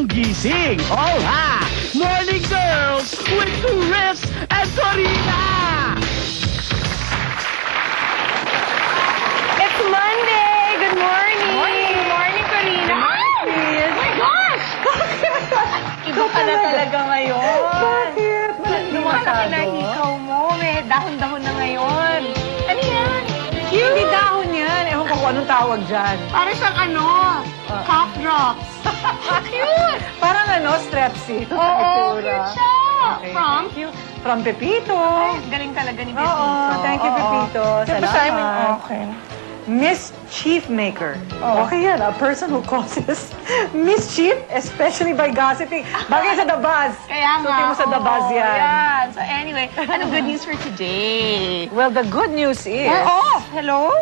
Magandang gising! Oh ha! Morning girls with Chris and Corina! It's Monday! Good morning! Morning! Morning, Corina! Oh my gosh! Iba ka na talaga ngayon. Bakit? Lumalaki na ikaw mo. May dahon-dahon na ngayon. Ano yan? Cute! Hindi dahon yan. Ewan ko kung anong tawag dyan. Para siyang ano? Cough drops. Cute! Parang Strepsil. Oo, cute siya. Okay, From? thank you. From Pepito. Ay, galing talaga ni Pepito. Oo, thank you, Pepito. Salamat. Okay. Mischief maker. Okay yan, a person who causes mischief, especially by gossiping. Bagay sa The Buzz. Kaya nga. Suti mo sa The Buzz yan. Yan. So anyway, anong good news for today? Well, the good news is... We're off. Hello?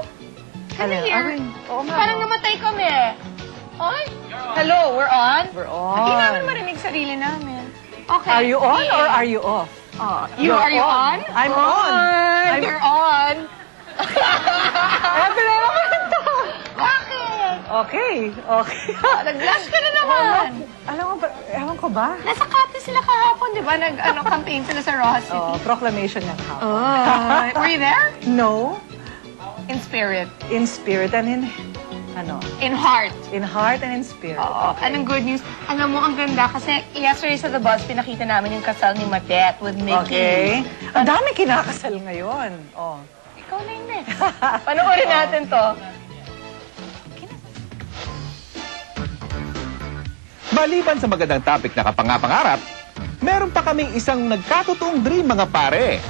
Ano, here? oo nga. Parang namatay kami. Ay, hello, we're on? We're Hindi namin on. marinig sarili namin. Okay. Are you on or are you off? You You're are you on? I'm on. You're on. Ay, pinala ko ito. Bakit? Okay, okay. Nag-blush ka na naman. Alam mo ba, ewan ko ba? Nasa Capiz sila kahapon, di ba? Campaign sila sa Rojas City. Oh, proclamation ng house. Were you there? No, In spirit. in spirit and in, In heart. in heart and in spirit. Oo. Anong good news? Alam mo, ang ganda kasi yesterday sa The Buzz, pinakita namin yung kasal ni Matet with Mickey. Okay. Ang dami kinakasal ngayon. Oh. Ikaw na yun eh. Panoorin natin to. Maliban sa magandang topic na kapangapangarap, meron pa kaming isang nagkatotoong dream mga pare.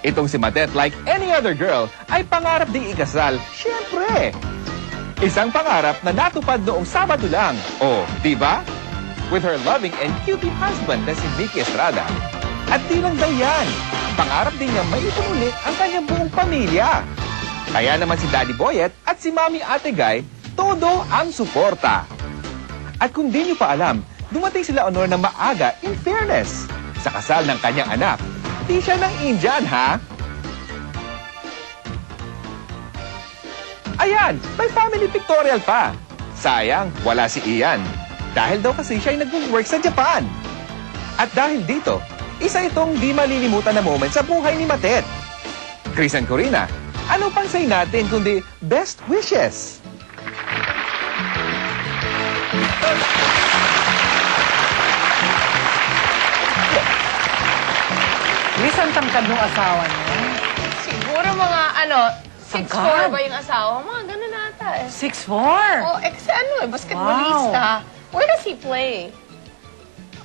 Itong si Matet, like any other girl, ay pangarap ding ikasal, syempre. Isang pangarap na natupad noong Sabado lang. Oh, di ba? With her loving and cutie husband na si Vicky Estrada. At di lang daw yan, pangarap din niya maipunulit ang kanyang buong pamilya. Kaya naman si Daddy Boyet at si Mami Ate Guy, todo ang suporta. At kung di niyo pa alam, dumating sila honor na maaga in fairness sa kasal ng kanyang anak. Di siya ng Indian, ha? Ayan, may family pictorial pa. Sayang, wala si Ian. Dahil daw kasi siya ay nag-work sa Japan. At dahil dito, isa itong di malilimutan na moment sa buhay ni Matet. Chris and Corina, ano pang say natin kundi best wishes? Liz, ang tangkad ng asawa niya. Siguro mga 6'4" Tangkad. ba yung asawa? Mga ganun ata eh. 6'4". Oh, kasi basketballista. Where does he play?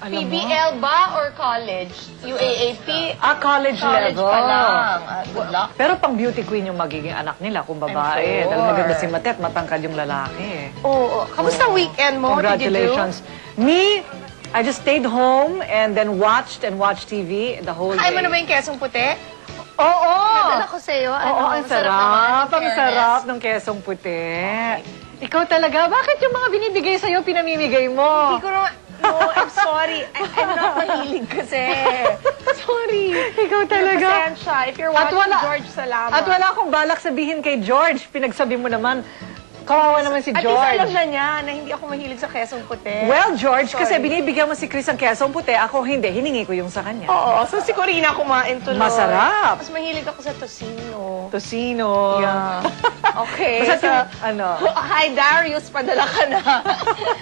Alam mo? PBL ba or college? UAAP? College College level. pa lang. Good luck. Pero pang beauty queen yung magiging anak nila kung babae. I'm sure. Dahil maganda si Matet, matangkad yung lalaki. Oo. Kamusta weekend mo? What did you do? Congratulations. Me, I just stayed home and then watched TV the whole Kaya day. mo na ba yung kesong puti? Oo! Nadala ko sa'yo. Oo, ang masarap sarap. naman, Ang fairness. sarap ng kesong puti. Ikaw talaga, bakit yung mga binibigay sa'yo, pinamimigay mo? Hindi ko na... No, I'm sorry. I'm not mahilig kasi. Sorry. Ikaw talaga. Pasensya. If you're watching, George, salamat. At wala akong balak sabihin kay George. Pinagsabi mo naman, kawawa naman si At least George. alam na niya na hindi ako mahilig sa kesong puti. Well, George, kasi Sorry. binibigyan mo si Chris ang kesong puti, ako hindi. Hiningi ko yung sa kanya. Oo. So si Corina kumain tuloy. Masarap. Mas mahilig ako sa tocino. Tocino. Yeah. Okay. Basta so, ano? Hi, Darius. Padala ka na.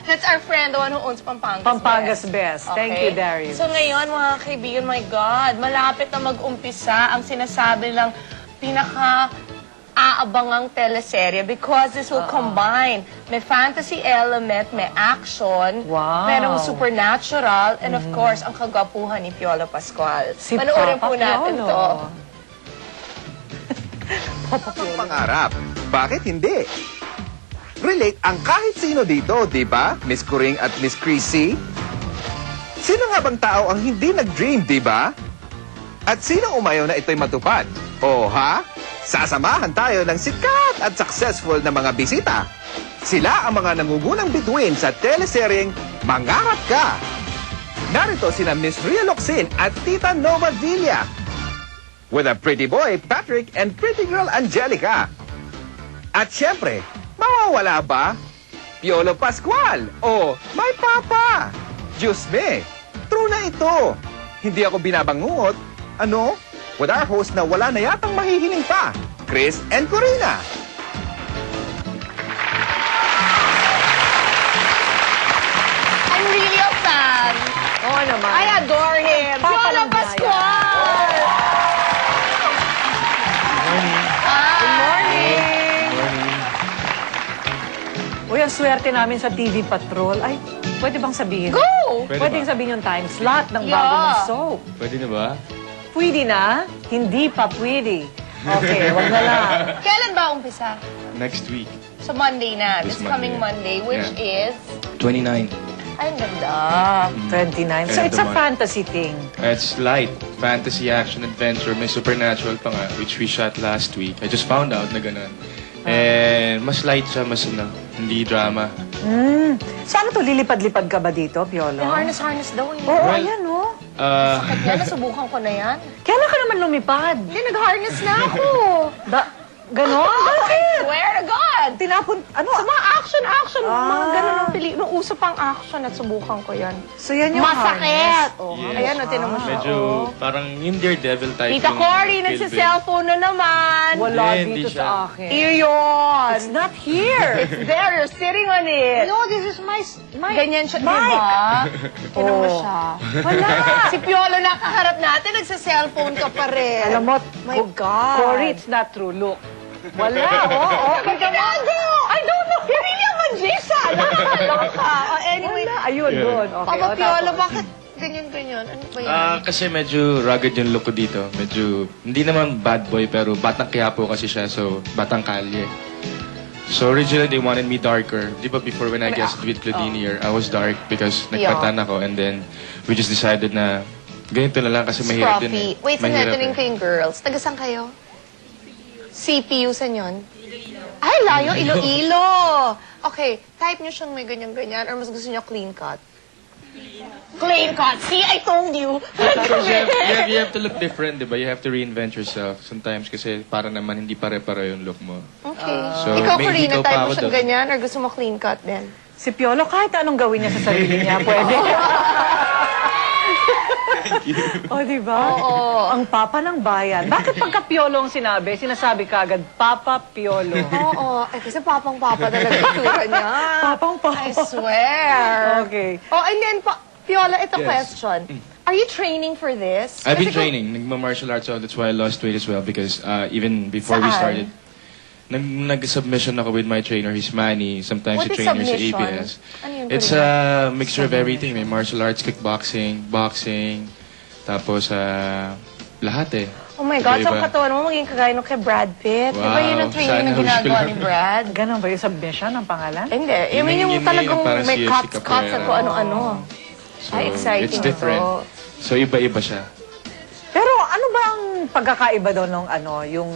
That's our friend, the one who owns Pampangas Pampangas Best. Thank you, Darius. So ngayon, mga kaibigan, my God, malapit na mag-umpisa ang sinasabi ng pinaka-aabangang teleserye because this will combine may fantasy element, may action, Wow. merong supernatural, and of course, ang kagwapuhan ni Piolo Pascual. Si Panoorin Papa po natin Piolo. to. Ang pangarap, bakit hindi? Relate ang kahit sino dito, di ba? Miss Kuring at Miss Chrissy? Sino nga bang tao ang hindi nag-dream, di ba? At sino umayaw na ito'y matupad? O ha? Sasamahan tayo ng sikat at successful na mga bisita. Sila ang mga nangungunang bituin sa teleseryeng Mangarap Ka. Narito sina Miss Ria Locsin at Tita Nova Villa. With a pretty boy, Patrick, and pretty girl, Angelica. At syempre, mawawala ba? Piolo Pascual o My Papa. Diyos me, true na ito. Hindi ako binabangungot. Ano? With our host na wala na yatang mahihiling pa, Chris and Corina. I'm really a fan. Oo naman. I adore him. Papa Piolo ng bayan. Pascual! Good morning! Uy, ang swerte namin sa TV Patrol. Ay, pwede bang sabihin? Go! Pwedeng sabihin yung time slot ng Yeah. bago mong soap. Pwede na ba? Pwede na? Hindi pa pwede. Okay, wag na lang. Kailan ba umpisa? Next week. So Monday na. This This coming Monday, which is... 29. Ay, ang ganda. 29. So End it's of a the month. fantasy thing. It's light. Fantasy, action, adventure. May supernatural pa nga, which we shot last week. I just found out na ganun. And mas light siya, mas hindi drama. So ano to, lilipad-lipad ka ba dito, Piolo? May harness daw yun. Oo, Well, ayan, oh. Yan, nasubukan ko na yan. Kailan ka naman lumipad? Hindi, nag-harness na ako. Ganon? Bakit? Swear to God! Tinapon, ano? Sa mga action, mga Ah. ganun ng pili. Nung uso pang action at subukan ko yan. So yan yung Masakit! harness. Oh, Yes. ayan, o, tinan mo siya. Medyo parang yung Daredevil type. Tita yung Cory, Kill Bill. nagsa-cellphone na naman. Wala Hindi dito siya. sa akin. Iyon! It's not here. There, you're sitting on it. No, this is my... Ganyan siya, di Mike. ba? Tinan mo Oh. siya. Wala. Si Piolo nakaharap natin, nagsa-cellphone ka pa rin. Alam mo, My God. Cory, it's not true. Look. Wala, okay ka ba? I don't know. You're really a magician. Nakakaloka. Anyway, Wala. Ayun, doon. Okay, Papa o, Piolo, tapos. bakit ganyan-ganyan? Ano ba yan? Kasi medyo rugged yung look ko dito. Medyo, hindi naman bad boy, pero batang Quiapo kasi siya, so batang kalye. So originally, they wanted me darker. Di ba before when I guested with Claudine here, I was dark because nagpatan ako and then we just decided na ganito na lang kasi mahirap din eh. Scruffy. Wait, Mahirap sinatanong eh. ko yung girls. Tagasan kayo? CPU sa yon? Ay, layo, Iloilo. Okay, type nyo siyang may ganyan-ganyan or mas gusto nyo clean cut? Clean cut. See, I told you. Because you have to look different, di ba? You have to reinvent yourself. Sometimes kasi para naman hindi pare-pare yung look mo. Okay. So, Ikaw, may Corina, hikaw pa type mo ako siyang doon. ganyan or gusto mo clean cut din? Si Piolo, kahit anong gawin niya sa sarili niya, pwede. O, di ba? Oo. Ang papa ng bayan. Bakit pagka Piolo ang sinasabi ka agad, Papa Piolo? Oo. Eh, kasi papang-papa talaga yung tura niya. Papang papa. I swear. Okay. Oh, and then, Piola, ito Yes. question. Are you training for this? I've been Kasi kung- training. Nagma-martial arts ako. That's why I lost weight as well because even before we Saan? started, nag-submission ako with my trainer. He's Manny. Sometimes What he is trainers sa submission? ABS. Ano yun, It's a mixture of everything. May martial arts, kickboxing, boxing, tapos lahat eh. Oh my God, so ang Iba-iba. katawan mo maging kagaya nung kay Brad Pitt. Di ba yun ang Wow, training na sana ginagawa wish ko ni lang. Brad? Ganon ba yung submission ng pangalan? Hindi. I Yun mean, yung yun talagang parang may si cuts at Capoeira. kung ano-ano. So, Ay, exciting it's na different. to. So, iba-iba siya. Pero ano ba ang pagkakaiba doon ng yung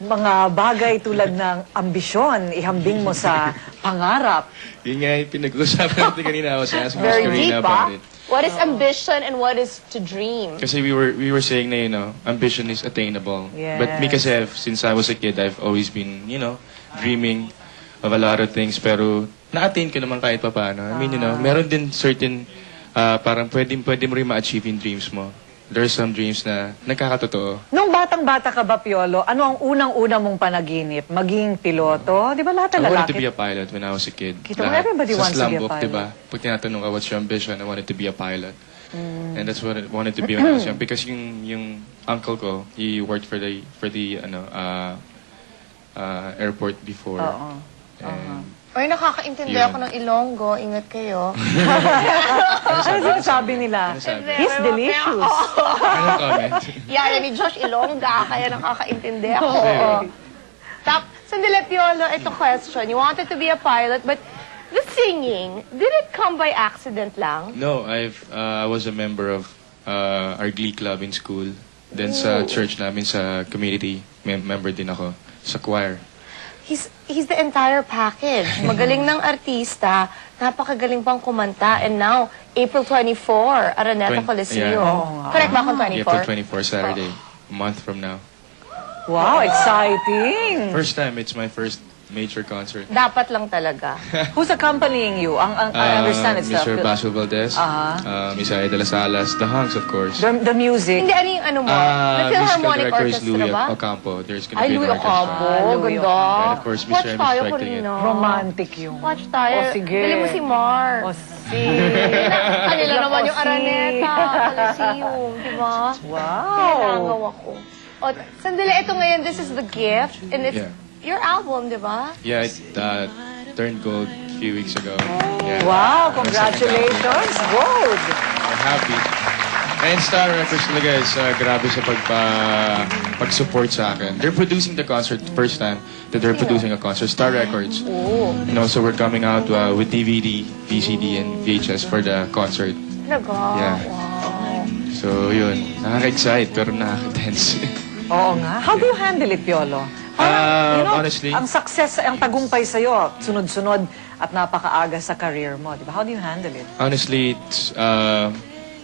mga bagay tulad ng ambisyon, ihambing mo sa pangarap? Yun nga yung pinag-uusapan natin kanina. I was asking Miss Very Karina deep, ah. about it. What is ambition and what is to dream? Kasi we were saying na, ambition is attainable. Yes. But me kasi, since I was a kid, I've always been, dreaming of a lot of things. Pero na-attain ko naman kahit pa paano. I mean, meron din certain, parang pwede mo rin ma-achieve yung dreams mo. There's some dreams na nagkakatotoo. Nung batang-bata ka ba, Piolo, ano ang unang-una mong panaginip? Maging piloto? Di ba lahat I ng wanted to lalaki? be a pilot when I was a kid. Kita mo, Lahat. everybody Sa wants to be a Slumbook, pilot. diba? Pag tinatanong ka, what's your ambition? I wanted to be a pilot. And that's what I wanted to be when I was young. Because yung uncle ko, he worked for the airport before. Oo. And Ay, nakakaintindi Yun. ako ng Ilonggo. Ingat kayo. Ano sinasabi nila? sabi? He's delicious. Anong comment? Yaya ni Josh Ilongga, kaya nakakaintindi ako. Oo. Sandali, Piolo, ito question. You wanted to be a pilot, but the singing, did it come by accident lang? No, I was a member of our glee club in school. Then sa church namin, sa community, member din ako. Sa choir. He's the entire package. Magaling ng artista, napakagaling pang kumanta, and now, April 24, Araneta Coliseum. Yeah. Correct ba akong 24? April 24, Saturday. A month from now. Wow, exciting. First time, it's my first major concert. Dapat lang talaga. Who's accompanying you? I understand it's Mr. the, Basil Valdez, Miss Aida Las Alas, The Hunks, of course. the music. Hindi, ano yung ano mo? The Musical Philharmonic director is Orchestra Louis ba? Ocampo. There's gonna Ay, be an Louis orchestra. Ocampo. Louis Ganda. And of course, Mr. Watch M is tayo directing it. kanina. Romantic yung... Watch tayo. O, sige. Dali mo si Mar. O, si... Kanila naman yung O, si- Araneta, Coliseum, di ba? Wow. Nangaw ako. O, sandali, ito ngayon, this is the gift. And it's Yeah. your album, di ba? Yeah, it turned gold a few weeks ago. Yeah. Wow, congratulations. Gold. I'm happy. And Star Records talaga is grabe sa pag-support sa akin. They're producing the concert first time that they're producing a concert. Star Records. And also we're coming out with DVD, VCD, and VHS for the concert. Talaga? Yeah. Wow. So yun, nakaka-excite pero nakaka-tense. Oo nga. How do you handle it, Piolo? Honestly, ang success, ang tagumpay sa'yo, sunod-sunod at napakaaga sa career mo, di ba? How do you handle it? honestly, it's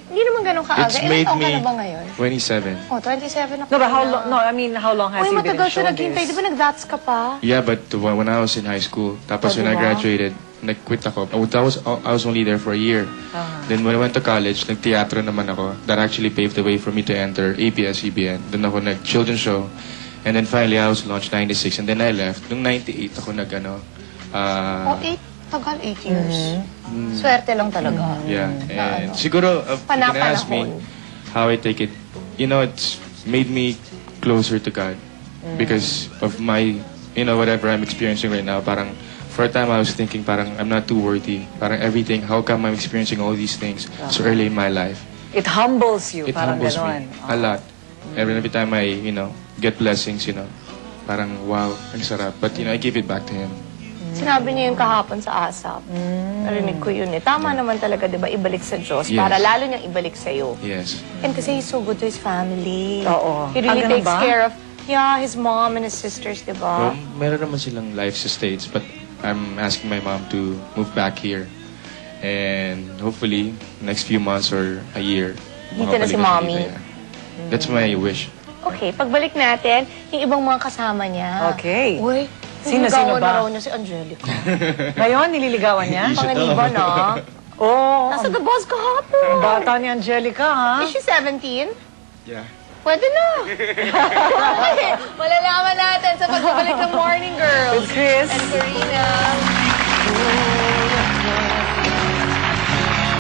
Hindi naman ganun kaaga. it's Ilan made taon ka me na ba ngayon? 27. Oh, 27 ako. No, but how na. long, no, I mean, how long has Uy, he been in matagal siya naghintay. Di showbiz? ba nag-dots ka pa? Yeah, but when I was in high school, tapos Oh, when I diba? graduated, nag-quit ako. I was only there for a year. Then when I went to college, nag-teatro naman ako. That actually paved the way for me to enter ABS-CBN. Then ako nag-children's show. And then finally, I was launched 96. And then I left. Nung 98, ako nag-ano. Oh, 8 years. Swerte lang talaga. Yeah. And siguro, if you can ask me how I take it, you know, it's made me closer to God. Because of my, you know, whatever I'm experiencing right now. Parang, for a time I was thinking parang I'm not too worthy. Parang everything, how come I'm experiencing all these things so early in my life? It humbles you, It parang humbles ganon. me a lot. Every time I, you know, get blessings, you know, parang wow, ang sarap. But, you know, I give it back to Him. Sinabi niya yung kahapon sa ASAP. Narinig ko yun eh. Tama naman talaga, di ba, ibalik sa Diyos Yes. para lalo niyang ibalik sa'yo. Yes. And kasi he's so good to his family. Oo. He really Ganun takes ba? care of, his mom and his sisters, di ba? Well, meron naman silang life sa States, but I'm asking my mom to move back here. And hopefully, next few months or a year, Dito na si makabalik mommy. dito, yeah. That's my wish. Okay, pagbalik natin, yung ibang mga kasama niya. Okay. Uy, Sino niligawan ba? na raw niya si Angelica. Ngayon, nililigawan niya? Panganiban na. Oo. Nasa The Boss Ang kahapon. bata ni Angelica, ha? Is she 17? Yeah. Pwede na. Malalaman natin sa pagbabalik ng Morning Girls. With Chris. And Karina.